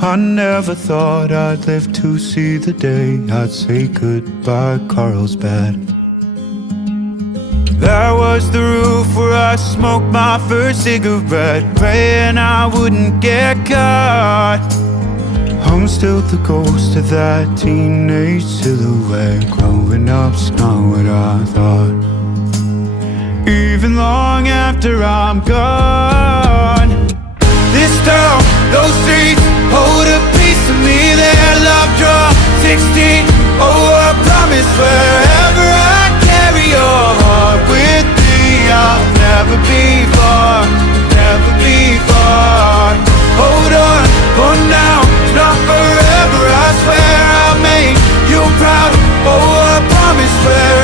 I never thought I'd live to see the day I'd say goodbye, Carlsbad. That was the roof where I smoked my first cigarette, praying I wouldn't get caught. I'm still the ghost of that teenage silhouette. Growing up's not what I thought. Even long after I'm gone, this town, those streets hold a piece of me. Their love draw 16. Oh, I promise wherever I carry your heart with me, I'll never be far, never be far. Hold on, for now, it's not forever. I swear I'll make you proud. Oh, I promise wherever